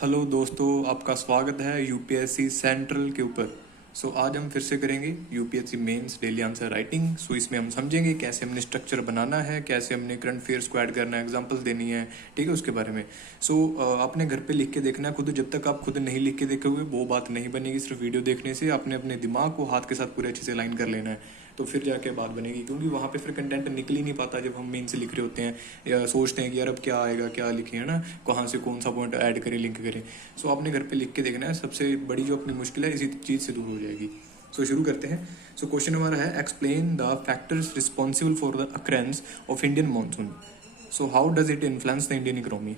Hello दोस्तों, आपका स्वागत है यूपीएससी सेंट्रल के ऊपर। आज हम फिर से करेंगे UPSC mains daily answer writing. इसमें हम समझेंगे कैसे हमने स्ट्रक्चर बनाना है, कैसे हमने करंट अफेयर्स को ऐड करना है, एग्जांपल्स देनी है, ठीक है, उसके बारे में। आपने घर पे लिख के देखना है खुद। जब तक आप खुद नहीं लिख के देखोगे वो बात नहीं बनेगी। सिर्फ वीडियो देखने से आपने अपने दिमाग को हाथ के साथ पूरे अच्छे से लाइन कर लेना है, तो फिर जाके बात बनेगी। क्योंकि वहाँ पे फिर कंटेंट निकल ही नहीं पाता जब हम मेन से लिख रहे होते हैं या सोचते हैं कि यार अब क्या आएगा, क्या लिखें, है ना, कहाँ से कौन सा पॉइंट ऐड करें, लिंक करें। आपने घर पे लिख के देखना है। सबसे बड़ी जो अपनी मुश्किल है इसी चीज़ से दूर हो जाएगी। शुरू करते हैं। क्वेश्चन हमारा है, explain the factors responsible for the occurrence of Indian monsoon. How does it influence the Indian economy.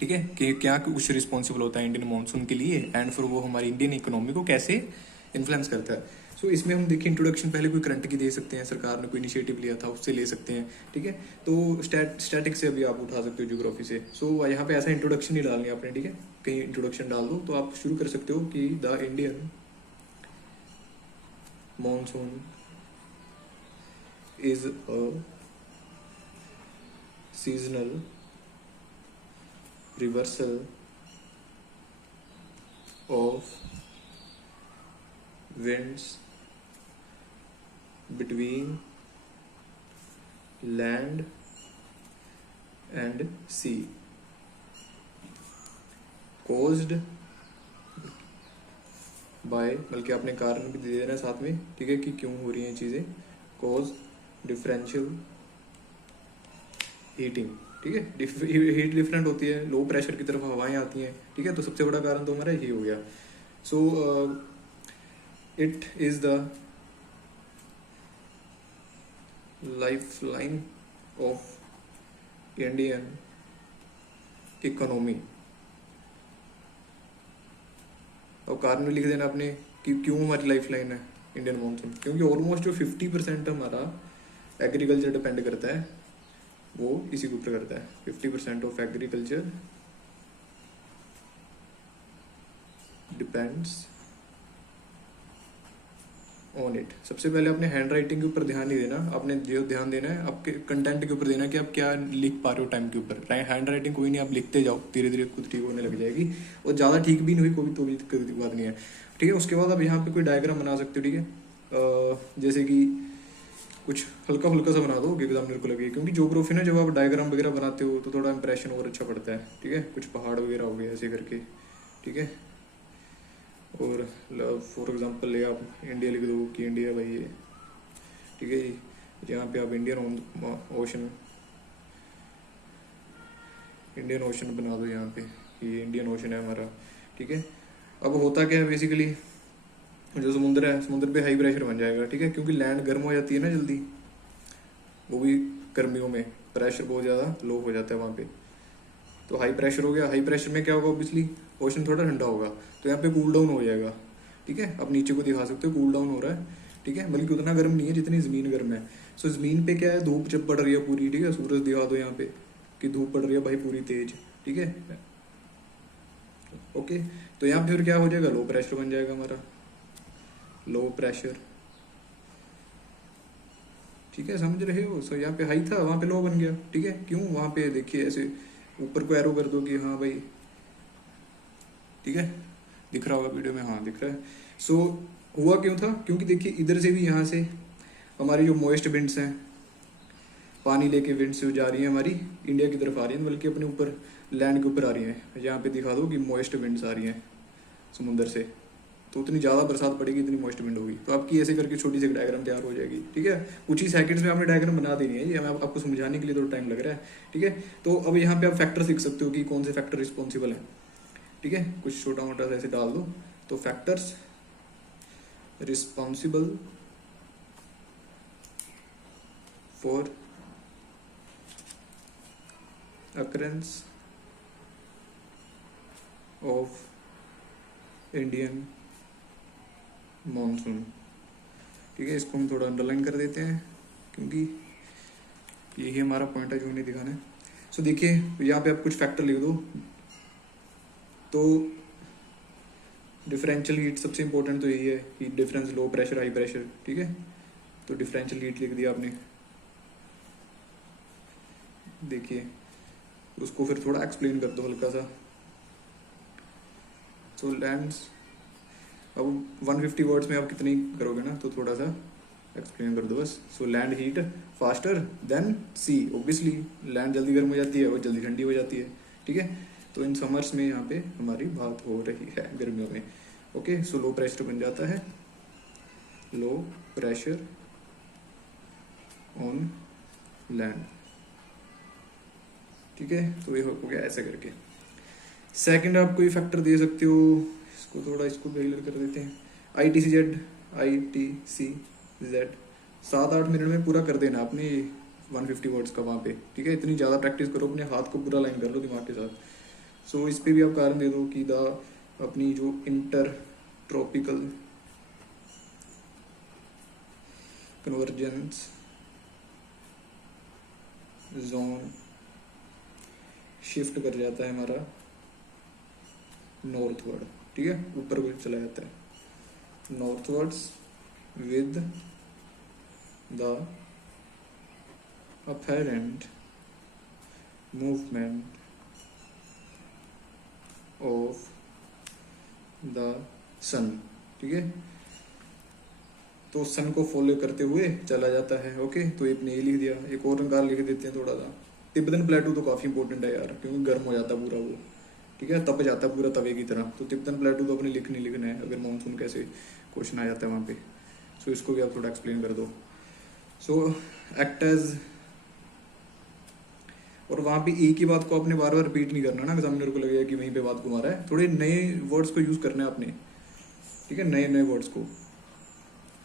ठीक है, कि क्या कुछ रिस्पॉन्सिबल होता है इंडियन मानसून के लिए, एंड फिर वो हमारी इंडियन इकोनॉमी को कैसे इन्फ्लुएंस करता है। इसमें हम देखिए इंट्रोडक्शन पहले कोई करंट की दे सकते हैं, सरकार ने कोई इनिशिएटिव लिया था उससे ले सकते हैं। ठीक है, तो स्टैटिक से अभी आप उठा सकते हो, ज्योग्राफी से। यहाँ पे ऐसा इंट्रोडक्शन नहीं डालनी आपने, ठीक है, कहीं इंट्रोडक्शन डाल दो तो आप शुरू कर सकते हो कि the Indian monsoon is a seasonal reversal of winds between land and sea caused by, बल्कि आपने कारण भी दे देना है साथ में, ठीक है, कि क्यों हो रही हैं चीज़ें। कॉज डिफरेंशियल हीटिंग, ठीक है, हीट डिफरेंट होती है, लो प्रेशर की तरफ हवाएं आती हैं, ठीक है, तो सबसे बड़ा कारण तो हमारा यही हो गया। It is the life line of Indian economy. और कारण लिख देना आपने कि क्यों हमारी लाइफ लाइन है इंडियन मानसून। क्योंकि ऑलमोस्ट जो 50% हमारा एग्रीकल्चर डिपेंड करता है वो इसी के ऊपर करता है। 50% of agriculture depends on it. सबसे पहले अपने हैंड राइटिंग के ऊपर ध्यान नहीं देना, आपने जो ध्यान देना है आपके कंटेंट के ऊपर देना कि आप क्या लिख पा रहे हो टाइम के ऊपर। हैंड राइटिंग कोई नहीं, आप लिखते जाओ, धीरे धीरे खुद ठीक होने लग जाएगी। और ज़्यादा ठीक भी नहीं हुई कोई तो भी दिक्कत की बात नहीं है, ठीक है। उसके बाद आप यहाँ पे कोई डायग्राम बना सकते हो, ठीक है, जैसे कि कुछ हल्का फुल्का सा बना दो कि एग्जामिनर को लगे। क्योंकि ज्योग्राफी ना जब आप डायग्राम वगैरह बनाते हो तो थोड़ा इंप्रेशन और अच्छा पड़ता है, ठीक है। कुछ पहाड़ वगैरह हो गए ऐसे करके, ठीक है। और फॉर एग्जांपल ले आप इंडिया लिख दो कि इंडिया भाई ये, ठीक है। यहाँ पे आप इंडियन ओशन बना दो यहाँ पे, ये इंडियन ओशन है हमारा, ठीक है। अब होता क्या है बेसिकली, जो समुद्र है, समुद्र पे हाई प्रेशर बन जाएगा, ठीक है, क्योंकि लैंड गर्म हो जाती है ना जल्दी, वो भी गर्मियों में प्रेशर बहुत ज़्यादा लो हो जाता है वहाँ पे। तो हाई प्रेशर हो गया, हाई प्रेशर में क्या होगा, ऑब्वियसली ओशन थोड़ा ठंडा होगा, तो यहाँ पे कूल डाउन हो जाएगा, ठीक है। अब नीचे को दिखा सकते हो कूल डाउन हो रहा है, ठीक है, बल्कि उतना गर्म नहीं है जितनी ज़मीन गर्म है। ज़मीन पे क्या है, धूप जब पड़ रही है पूरी, ठीक है, सूरज दिखा दो यहाँ पे कि धूप पड़ रही है भाई पूरी तेज, ठीक है, ओके। तो यहाँ पे फिर क्या हो जाएगा, लो प्रेशर बन जाएगा हमारा, लो प्रेशर, ठीक है, समझ रहे हो। यहाँ पे हाई था, वहाँ पे लो बन गया, ठीक है। क्यों, वहाँ पे देखिए ऐसे ऊपर को एरो कर दो कि हाँ भाई, ठीक है, दिख रहा होगा वीडियो में, हाँ दिख रहा है। हुआ क्यों था, क्योंकि देखिए इधर से भी, यहाँ से हमारी जो मॉइस्ट विंड्स हैं, पानी लेके विंड्स जा रही हैं हमारी इंडिया की तरफ आ रही हैं, बल्कि अपने ऊपर लैंड के ऊपर आ रही हैं। यहाँ पे दिखा दो कि मॉइस्ट विंड्स आ रही हैं समुंदर से, तो उतनी ज़्यादा बरसात पड़ेगी, इतनी मॉइस्ट विंड होगी। तो आपकी ऐसे करके छोटी सी डायग्राम तैयार हो जाएगी, ठीक है। कुछ ही सेकंड्स में आपने डायग्राम बना देनी है, ये हमें आपको समझाने के लिए थोड़ा टाइम लग रहा है, ठीक है। तो अब यहाँ पे आप फैक्टर्स लिख सकते हो कि कौन से फैक्टर रिस्पॉन्सिबल है, ठीक है, कुछ छोटा मोटा ऐसे डाल दो। तो factors responsible for occurrence of Indian monsoon, ठीक है। इसको हम थोड़ा अंडरलाइन कर देते हैं क्योंकि यही हमारा पॉइंट है जो इन्हें दिखाना है। देखिए यहाँ पे आप कुछ फैक्टर लिख दो। तो डिफरेंशियल हीट सबसे इंपॉर्टेंट तो यही है, heat difference, low pressure high pressure, ठीक है। तो डिफरेंशियल हीट लिख दिया आपने, देखिए उसको फिर थोड़ा एक्सप्लेन कर दो हल्का सा। सो लैंड्स, अब 150 वर्ड्स में आप कितनी करोगे ना, तो थोड़ा सा एक्सप्लेन कर दो बस। So land heat faster than sea, obviously land जल्दी गर्म हो जाती है और जल्दी ठंडी हो जाती है, ठीक है। तो इन समर्स में यहाँ पे हमारी बात हो रही है गर्मियों में। ओके, सो लो प्रेशर बन जाता है, लो प्रेशर ऑन लैंड, ठीक है। तो ये हो गया ऐसा करके। सेकंड आप कोई फैक्टर दे सकते हो, इसको थोड़ा इसको क्लियर कर देते हैं। ITCZ, ITCZ 7-8 मिनट में पूरा कर देना आपने 150 वर्ड्स का वहाँ पे, ठीक है। इतनी ज़्यादा प्रैक्टिस करो, अपने हाथ को पूरा लाइन कर लो दिमाग के साथ। सो इस पे भी आप कारण दे दो कि द अपनी जो inter tropical convergence zone shift कर जाता है हमारा नॉर्थवर्ड, ठीक है, ऊपर को चला जाता है northwards with the apparent movement of the sun, ठीक है। तो सन को फॉलो करते हुए चला जाता है। ओके, तो ये अपने लिख दिया। एक और रंगार लिख देते हैं थोड़ा सा। तिब्बतन प्लेटू तो काफी इंपॉर्टेंट है यार, क्योंकि गर्म हो जाता पूरा वो, ठीक है, तप जाता पूरा तवे की तरह। तो तिब्बतन प्लेटू तो अपने लिखना है, अगर मानसून कैसे क्वेश्चन आ जाता है वहाँ पे। सो इसको भी आप थोड़ा एक्सप्लेन कर दो। सो एक्ट एज, और वहाँ पे एक ही बात को आपने बार बार रिपीट नहीं करना ना, एग्जामिनर को लगेगा कि वहीं पे बात घुमा रहा है। थोड़े नए वर्ड्स को यूज करना है आपने, ठीक है, नए नए वर्ड्स को,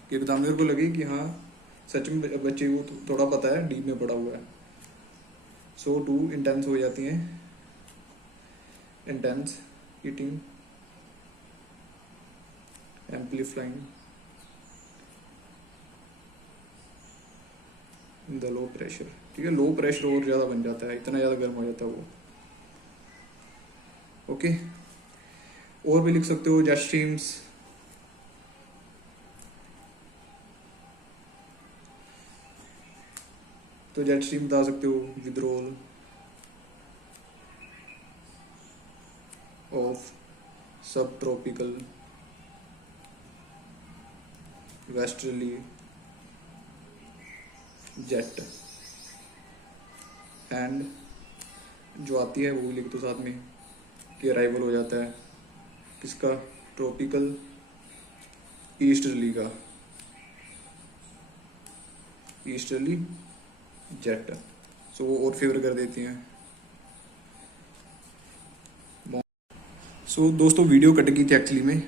कि एग्जामिनर को लगे कि हाँ सच में बच्चे को थोड़ा पता है, डीप में पढ़ा हुआ है। सो टू इंटेंस हो जाती हैं, intense heating, amplifying the low pressure, ठीक है। लो प्रेशर और ज्यादा बन जाता है, इतना ज्यादा गर्म हो जाता है वो। ओके, और भी लिख सकते हो जेट स्ट्रीम्स, तो जेट स्ट्रीम बता सकते हो विद्रोल ऑफ सब ट्रॉपिकल वेस्टर्ली जेट, एंड जो आती है वो भी लिख दो साथ में कि अराइवल हो जाता है किसका, ट्रॉपिकल ईस्टर्ली का, ईस्टर्ली जेट। सो वो और फेवर कर देती हैं। सो दोस्तों वीडियो कट गई थी एक्चुअली में,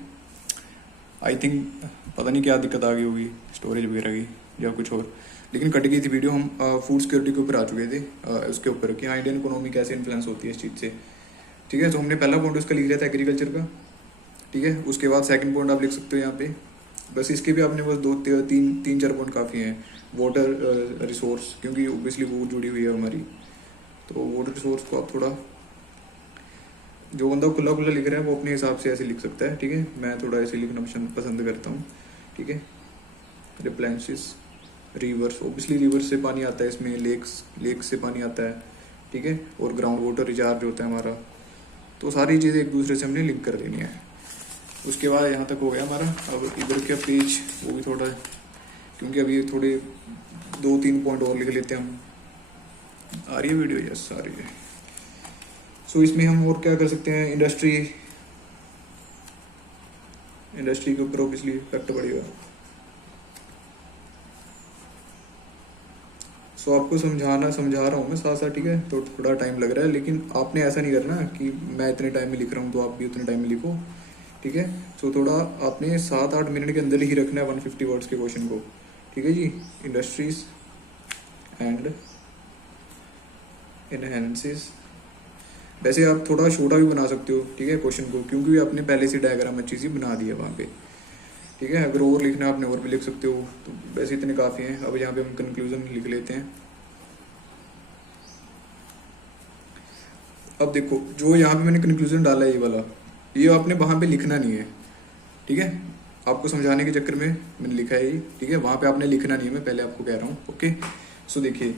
आई थिंक पता नहीं क्या दिक्कत आ गई होगी स्टोरेज वगैरह की या कुछ और, लेकिन कट गई थी वीडियो। हम फूड सिक्योरिटी के ऊपर आ चुके थे, उसके ऊपर कि हाँ इंडियन इकोनॉमी कैसे इन्फ्लुएंस होती है इस चीज़ से, ठीक है। तो हमने पहला पॉइंट उसका लिख लिया था एग्रीकल्चर का, ठीक है। उसके बाद सेकंड पॉइंट आप लिख सकते हो यहाँ पे, बस इसके भी आपने बस 2-3-4 पॉइंट काफ़ी हैं। वाटर रिसोर्स, क्योंकि ओबियसली वो जुड़ी हुई है हमारी, तो वाटर रिसोर्स को आप थोड़ा, जो बंदा खुला खुला लिख रहा है वो अपने हिसाब से ऐसे लिख सकता है, ठीक है। मैं थोड़ा ऐसे लिखना पसंद करता हूँ, ठीक है। रिप्लेंसिस रिवर्स, ओबियसली रिवर्स से पानी आता है इसमें, लेक्स से पानी आता है, ठीक है। और ग्राउंड वाटर रिचार्ज होता है हमारा, तो सारी चीज़ें एक दूसरे से हमने लिंक कर देनी है। उसके बाद यहाँ तक हो गया हमारा। अब इधर का पेज वो भी थोड़ा, क्योंकि अभी थोड़े 2-3 पॉइंट और लिख लेते हैं हम। आ रही है वीडियो? यस आ रही है। सो इसमें हम और क्या कर सकते हैं, इंडस्ट्री के ऊपर ऑब्वियसली इफेक्ट पड़ेगा। सो आपको समझा रहा हूँ मैं साथ साथ, ठीक है। तो थोड़ा टाइम लग रहा है, लेकिन आपने ऐसा नहीं करना कि मैं इतने टाइम में लिख रहा हूँ तो आप भी उतने टाइम में लिखो, ठीक है। सो थोड़ा आपने 7-8 मिनट के अंदर ही रखना है 150 वर्ड्स के क्वेश्चन को, ठीक है जी। इंडस्ट्रीज एंड एनहेंसेस, वैसे आप थोड़ा छोटा भी बना सकते हो, ठीक है, क्वेश्चन को, क्योंकि आपने पहले से डायग्राम अच्छी सी बना दी है वहाँ पे, ठीक है। अगर और लिखना आपने और भी लिख सकते हो, तो वैसे इतने काफ़ी हैं। अब यहाँ पे हम कंक्लूजन लिख लेते हैं। अब देखो, जो यहाँ पे मैंने कंक्लूजन डाला है ये वाला, ये आपने वहाँ पे लिखना नहीं है, ठीक है। आपको समझाने के चक्कर में मैंने लिखा है ये, ठीक है। वहाँ पे आपने लिखना नहीं है, मैं पहले आपको कह रहा हूँ, ओके। सो देखिए,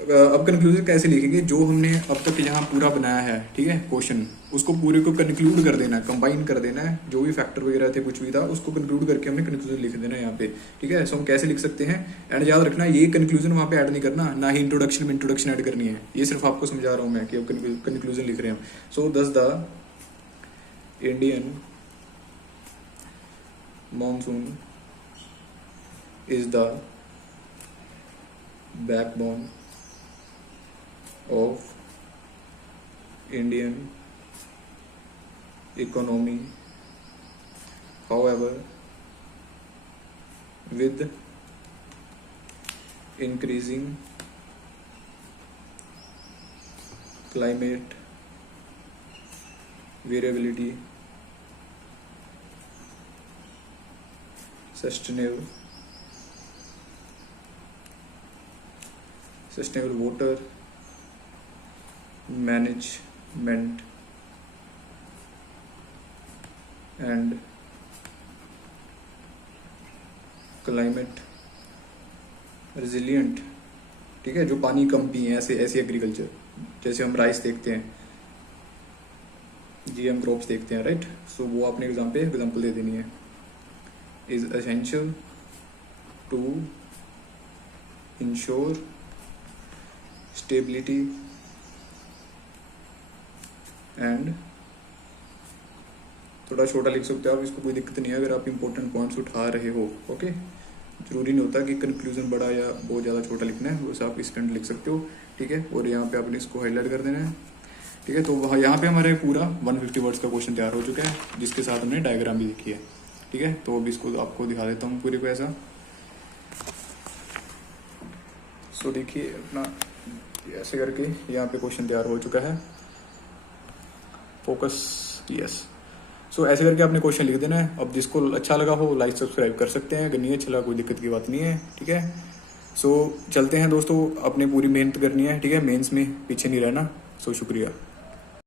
अब कंक्लूजन कैसे लिखेंगे, जो हमने अब तक यहाँ पूरा बनाया है, ठीक है, क्वेश्चन, उसको पूरे को कंक्लूड कर देना है, कंबाइन कर देना है, जो भी फैक्टर वगैरह थे कुछ भी था उसको कंक्लूड करके हमने कंक्लूजन लिख देना है यहाँ पे, ठीक है। सो हम कैसे लिख सकते हैं, एंड याद रखना ये कंक्लूजन वहाँ पे ऐड नहीं करना, ना ही इंट्रोडक्शन में इंट्रोडक्शन ऐड करनी है, ये सिर्फ आपको समझा रहा हूँ मैं कि अब कंक्लूजन लिख रहे हैं हम। सो दस the Indian monsoon is the backbone of Indian economy. However, with increasing climate variability, sustainable water management and climate resilient, ठीक है, जो पानी कम पिए, ऐसे ऐसी एग्रीकल्चर, जैसे हम राइस देखते हैं, जीएम क्रॉप्स देखते हैं, राइट। सो वो आपने एग्जाम पे एग्जाम्पल दे देनी है। Is essential to ensure stability and, थोड़ा छोटा लिख सकते हो आप, इसको कोई दिक्कत नहीं है अगर आप इंपॉर्टेंट पॉइंट्स उठा रहे हो, ओके। जरूरी नहीं होता कि कंक्लूजन बड़ा या बहुत ज़्यादा छोटा लिखना है, बस आप इसके अंदर लिख सकते हो, ठीक है। और यहाँ पे आपने इसको हाईलाइट कर देना है, ठीक है। तो वहाँ यहाँ पे हमारे पूरा 150 वर्ड्स का क्वेश्चन तैयार हो चुका है, जिसके साथ हमने डायग्राम भी लिखी है, ठीक है। तो अब इसको आपको दिखा देता हूँ पूरे को ऐसा। सो देखिए अपना ऐसे करके यहाँ पे क्वेश्चन तैयार हो चुका है, फोकस, यस। सो ऐसे करके आपने क्वेश्चन लिख देना है। अब जिसको अच्छा लगा हो लाइक सब्सक्राइब कर सकते हैं, अगर नहीं अच्छा लगा कोई दिक्कत की बात नहीं है, ठीक है। सो चलते हैं दोस्तों, अपने पूरी मेहनत करनी है, ठीक है, मेंस में पीछे नहीं रहना। सो शुक्रिया।